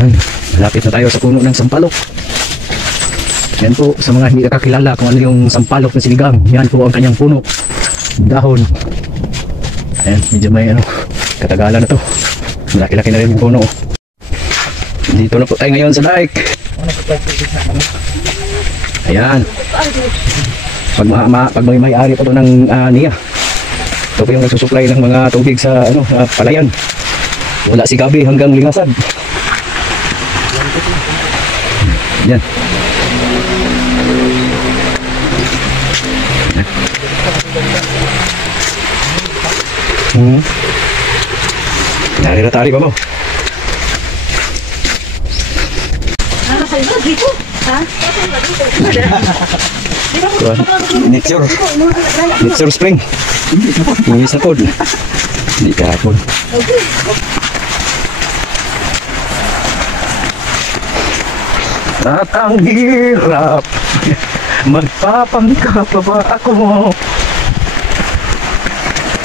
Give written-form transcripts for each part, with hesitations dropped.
Ayan, malapit na tayo sa puno ng sampalok. Yan po, sa mga hindi nakakilala kung ano yung sampalok na sinigang, yan po ang kanyang puno, dahon. Ayan, medyo may ano, katagalan na to. Malaki-laki na rin yung puno. Dito na po tayo ngayon sa dike. Ayan. Pag may-ari pa to ng NIA. Ito po yung nagsusupply ng mga tubig sa ano, palayan. Wala si Gabi hanggang Lingasan. Yan. Nari-natari pa mo. Next year spring. Inis na po. Hindi ka po. At ang hirap, magpapangka pa ba ako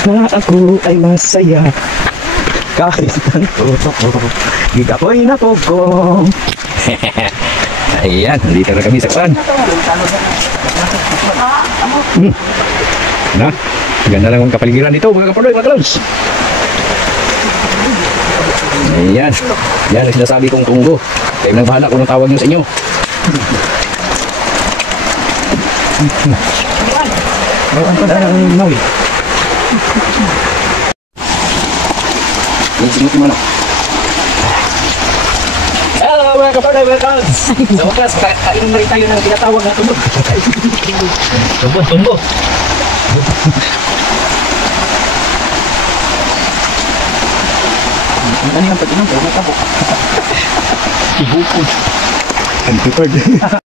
na ako ay masaya kahit ang totoo di ako'y napugong. Ayan, nandito na kami sa kwan. Na, ganda lang ang kapaligiran dito mga kapadoy, mga kalons. Ayan, yan ang sinasabi kong tunggo. Kayo nang bahala kung anong tawag nyo sa inyo. Bawang pa na ang mawi. Hello mga kapadoy, mga kalons. Sa wakas, kain na rin tayo ng tinatawag na tumbo. Tumbo. Ano yung pag-inom? Ibukod. Unprepared.